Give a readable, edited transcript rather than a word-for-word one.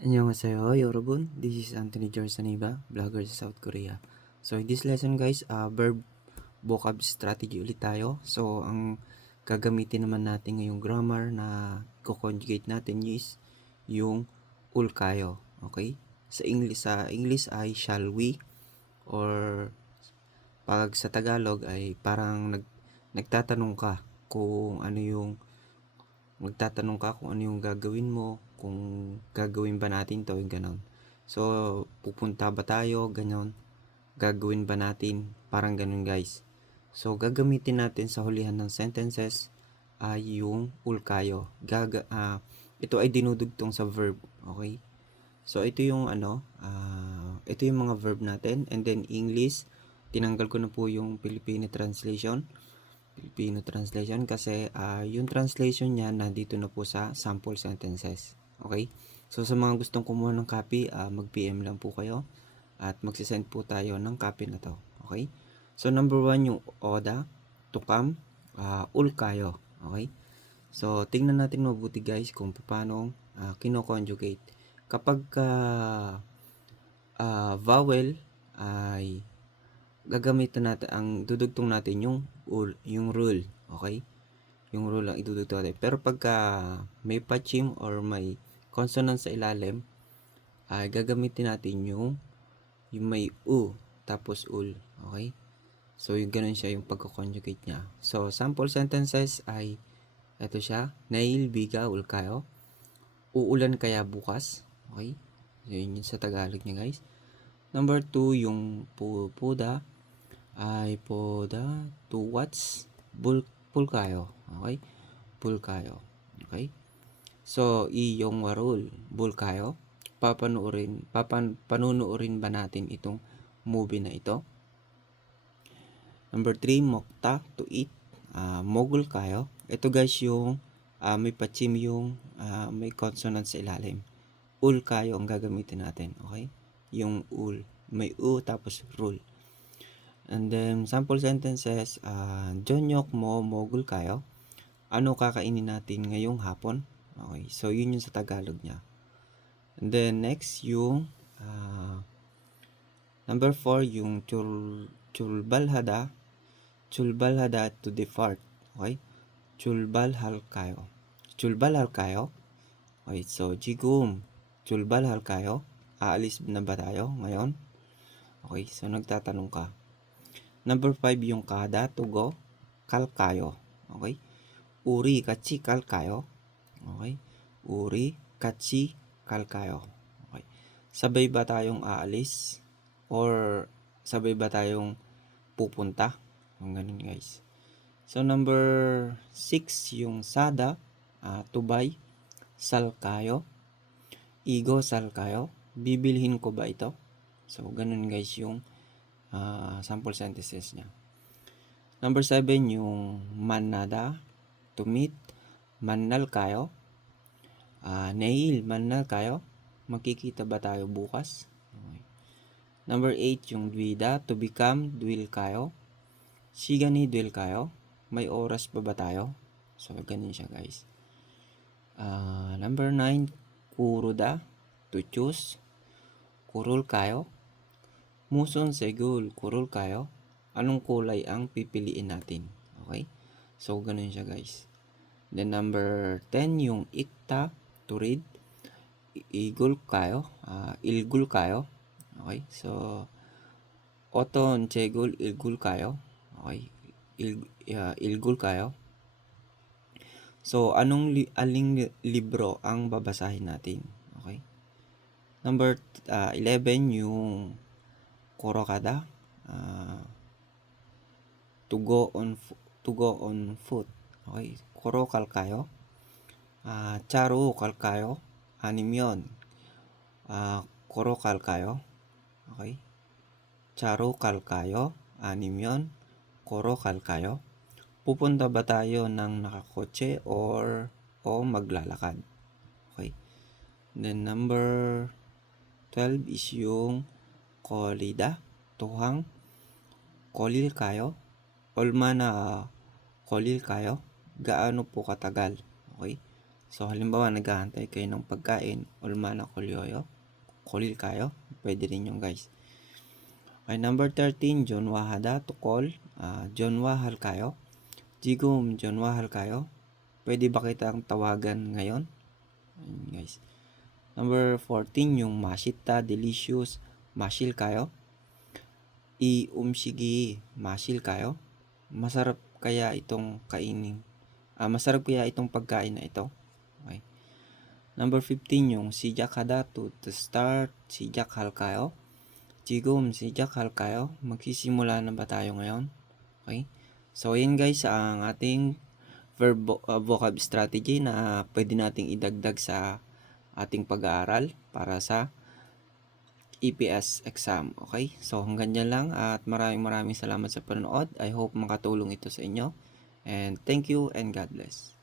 Annyeonghaseyo, Yorobun. This is Anthony George Saniba, vlogger sa South Korea. So, in this lesson guys, verb vocab strategy ulit tayo. So, ang gagamitin naman natin ngayong grammar na co-conjugate natin is yung ul kayo. Okay? Sa English ay shall we, or pag sa Tagalog ay parang nagtatanong ka kung ano yung magtatanong ka kung ano yung gagawin mo, kung gagawin ba natin to, yung ganon. So, pupunta ba tayo, ganon. Gagawin ba natin, parang ganon guys. So, gagamitin natin sa hulihan ng sentences ay yung ulkayo. Ito ay dinudugtong sa verb, okay? So, ito yung ito yung mga verb natin. And then, English, tinanggal ko na po yung Filipino translation kasi yung translation niya nandito na po sa sample sentences. Okay? So sa mga gustong kumuha ng copy, mag-PM lang po kayo at magsisend po tayo ng copy na to. Okay? So number 1 yung oda, to come, ul kayo. Okay? So tingnan natin mabuti guys kung paano kino-conjugate. Kapag vowel ay gagamitin natin, ang dudugtong natin yung rule, okay? Yung rule ang idudugtong natin. Pero pagka may pachim or may consonant sa ilalim, ay gagamitin natin yung may u tapos ul, okay? So yung ganun siya yung pagko-conjugate niya. So sample sentences ay ito siya, nail biga ul kayo, uulan kaya bukas, okay? So yun sa Tagalog niya guys. Number 2 yung puda ay poda to watch pool kayo. Okay? Pool kayo. Okay? So, iyong warul, bul kayo. Panunuorin ba natin itong movie na ito? Number 3, mokta, to eat. Mogul kayo. Ito guys yung may pachim yung may consonant sa ilalim. Ul kayo ang gagamitin natin. Okay? Yung ul. May u tapos rule. And then, sample sentences, Jonyok mo, mogul kayo. Ano kakainin natin ngayong hapon? Okay, so yun yung sa Tagalog niya. And then, next, yung number 4, yung chulbalhada to depart. Okay? Chulbalhal kayo. Chulbalhal kayo. Okay, so, jigum, chulbalhal kayo. Aalis na ba tayo ngayon? Okay, so nagtatanong ka. Number 5 yung kada to go, kalkayo. Okay? Uri kachi kalkayo. Okay? Uri kachi kalkayo. Okay? Sabay ba tayong aalis? Or sabay ba tayong pupunta? Ang ganun guys. So number 6 yung sada, tubay, salkayo. Igo salkayo. Bibilhin ko ba ito? So ganun guys yung sample sentences niya. Number 7 yung manada, to meet, mannal kayo. Neil, mannal kayo. Magkikita ba tayo bukas? Okay. Number 8 yung dwida, to become, dwell kayo. Shigani dwell kayo. May oras pa ba tayo? So ganun siya guys. Number 9, kuruda, to choose. Kurul kayo. Muson segul, kurul kayo. Anong kulay ang pipiliin natin? Okay? So, ganun siya guys. Then, number 10, yung ikta, to read. Igul kayo. Ilgul kayo. Okay? So, oton, chegul, ilgul kayo. Okay? Ilgul kayo. So, aling libro ang babasahin natin? Okay? Number 11, yung korokada, to go on foot. Okay, korokal kayo. Charo kal kayo. Anim korokal kayo. Okay, charo kal kayo. Anim korokal kayo. Pupunta ba tayo ng nakakotse o maglalakad? Okay. Then number 12 is yung kolida, tuhang, kolil kayo. Olma na kolil kayo. Gaano po katagal? Okay? So, halimbawa, naghahantay kayo ng pagkain, 얼마나 걸려요? 걸릴까요? Pwede rin yung guys. Okay, number 13, 전화하다 to call. 전화할까요? 지금 전화할까요? Pwede ba kitang tawagan ngayon? Ayun, guys. Number 14, yung 맛있다, delicious. 마실까요? 이 음식이 마실까요? Masarap kaya itong kainin? Masarap kaya itong pagkain na ito? Okay. Number 15, yung 시작하다 to start. 시작할까요? 지금 시작할까요? Magsisimula na ba tayo ngayon? Okay. So, yun guys, ang ating vocab strategy na pwede nating idagdag sa ating pag-aaral para sa EPS exam. Okay? So, hanggang dyan lang at maraming salamat sa panonood. I hope makatulong ito sa inyo. And thank you and God bless.